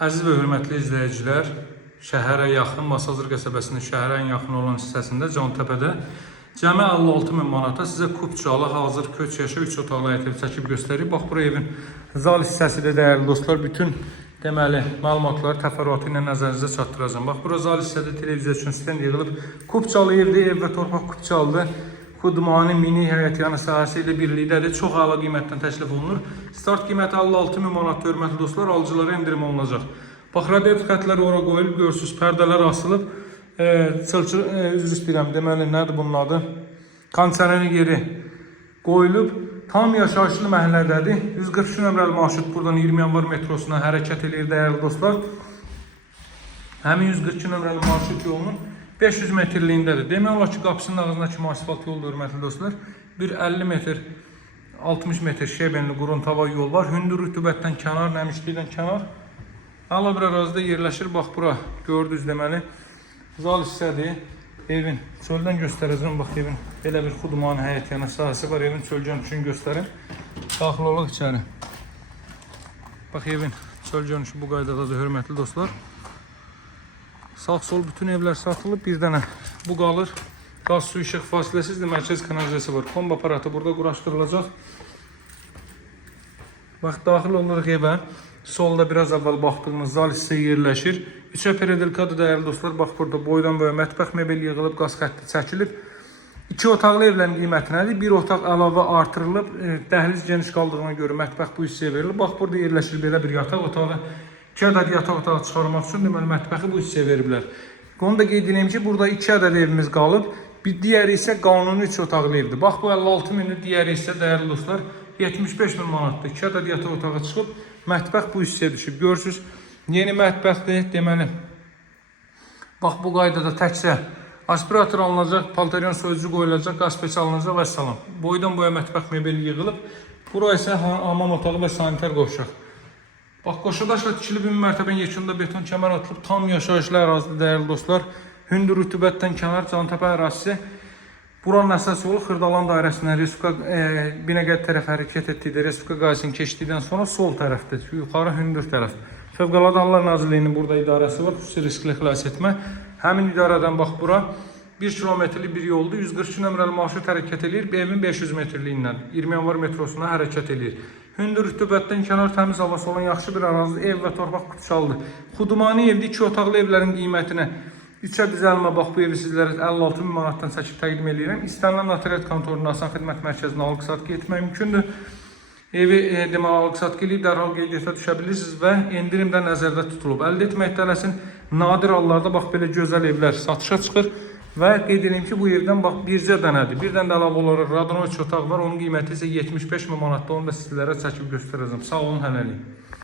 Əziz və hörmətli izləyicilər, şəhərə yaxın, Masazır qəsəbəsinin şəhərə ən yaxın olan hissəsində Cantəpədə cəmi 56 min manata sizə Kupçalı hazır köç yaşa 3 otaqlı ev çəkib göstərir. Bax, bura evin zal hissəsidir dəyərli dostlar. Bütün deməli məlumatları təfərrüatı ilə nəzərinizə çatdıracağım. Bax, bura zal hissədə televiziya üçün stend yığılıb. Kupçalı evdir, ev və torpaq Kupçalıdır. Xudmani mini həyətyanı sahəsi ilə birlikdədir. Çox əla qiymətdən təklif olunur. Start qiyməti 56 min manat, hörmətli dostlar, alıcılara endirim olunacaq. Bax, radiator xətləri ora qoyulub, görürsünüz, pərdələr asılıb. Üzr istəyirəm, deməli, nədir bunun adı? Kondisionerin yeri qoyulub. Tam yaşayışlı məhəllədədir. 143 nömrəli marşrut buradan 20 yanvar metrosuna hərəkət edir, dəyərli dostlar. Həmin 142 nömrəli marşrut yolunun 500 metrliyindədir. Demək olar ki, qapısının ağzına kimi asfalt yoldur, hörmətli dostlar. Bir 50 metr, 60 metr şebenli quruntava yol var. Hündür rütubətdən kənar, nəmişlikdən kənar. Əla bir ərazidə yerləşir. Bax, bura gördünüz deməli. Zal hissədir. Evin çöldən göstərəcəm. Bax, evin belə bir xudmani həyətyanı sahəsi var. Evin çöl görünüşünü göstərin. Daxil olaq içəri. Bax, evin çöl görünüşü bu qaydadadır, hörmətli dostlar. Sağ-sol bütün evlər satılıb. Bir dənə bu qalır. Qaz, su, işıq fasiləsizdir. Mərkəz kanalizasiyası var. Kombi aparatı burada quraşdırılacaq. Bax, daxil oluruq evə. Solda biraz əvvəl baxdığımız zal hissə yerləşir. İçə peredelkadır, dəyərli dostlar. Bax, burada boydan boya mətbəx mebel yığılıb, qaz xətti çəkilib. 2 otaqlı evlərin qiyməti nədir? Bir otaq əlavə artırılıb. Dəhliz geniş qaldığına görə mətbəx bu hissəyə verilir. Bax, burada yerləşir belə bir yataq otağı. 2 ədəd yataq otağı çıxarmaq üçün deməli mətbəxi bu hissəyə veriblər. Onu da qeyd edeyim ki, burada 2 ədəd evimiz qalıb. Bir digəri isə qanuni 3 otaqlı evdir. Bax, bu 56 mindir, digəri isə dəyərli dostlar 75 min manatdır. 2 ədəd yataq otağı çıxıb, mətbəx bu hissəyə düşüb. Görürsünüz, yeni mətbəxdir, deməli. Bax, bu qaydada təkcə aspirator alınacaq, paltaryan soyucu qoyulacaq, qaz peçi alınacaq və salam. Boydan boya mətbəx mebeli yığılıb. Bura isə hamam otağı və sanitar qovşaq. Bax, qoşadaşla tikilib bir mərtəbən yekunda beton kəmər atılıb, tam yaşayışlı ərazidə, dəyərli dostlar. Hündür rütubətdən kənar Cantəpə ərazisi. Buranın əsas yolu Xırdalan dairəsindən Respublika Binəqədi tərəf hərəkət etdiyi, Respublika qayəsinin keçdikdən sonra sol tərəfdir, yuxarı hündür tərəf. Fövqəladə Hallar Nazirliyinin burada idarəsi var, xüsusi riskli xilas etmə. Həmin idarədən bax, bura 1 kilometrlik bir yoldur, 142 nömrəli marşrut hərəkət edir, evin 500 metrliyindən 20 yanvar metrosuna hərəkət edir. Hündür rütubətdən kənar təmiz havası olan yaxşı bir ərazidə ev və torpaq Kupçalıdır. Xudmani evdə 2 otaqlı evlərin qiymətinə 3-ə düzəlmə, bax, bu evi sizlərə 56 min manatdan çəkib təqdim edirəm. İstənilən notariat kontorunun asan xidmət mərkəzinə alqı-satqı etmək mümkündür. Evi deməli alqı-satqı edib dərhal qeydiyyata düşə bilirsiniz və endirim də nəzərdə tutulub. Əldə etmək tələsin, nadir hallarda bax, belə gözəl evlər satışa çıxır. Və qeyd edeyim ki, bu evdən bax, bircə dənədir. Bir dənə də əlavə olaraq Radonov otaq var. Onun qiyməti isə 75 min manatdır. Onu da sizlərə çəkib göstərəcəm. Sağ olun, hələlik.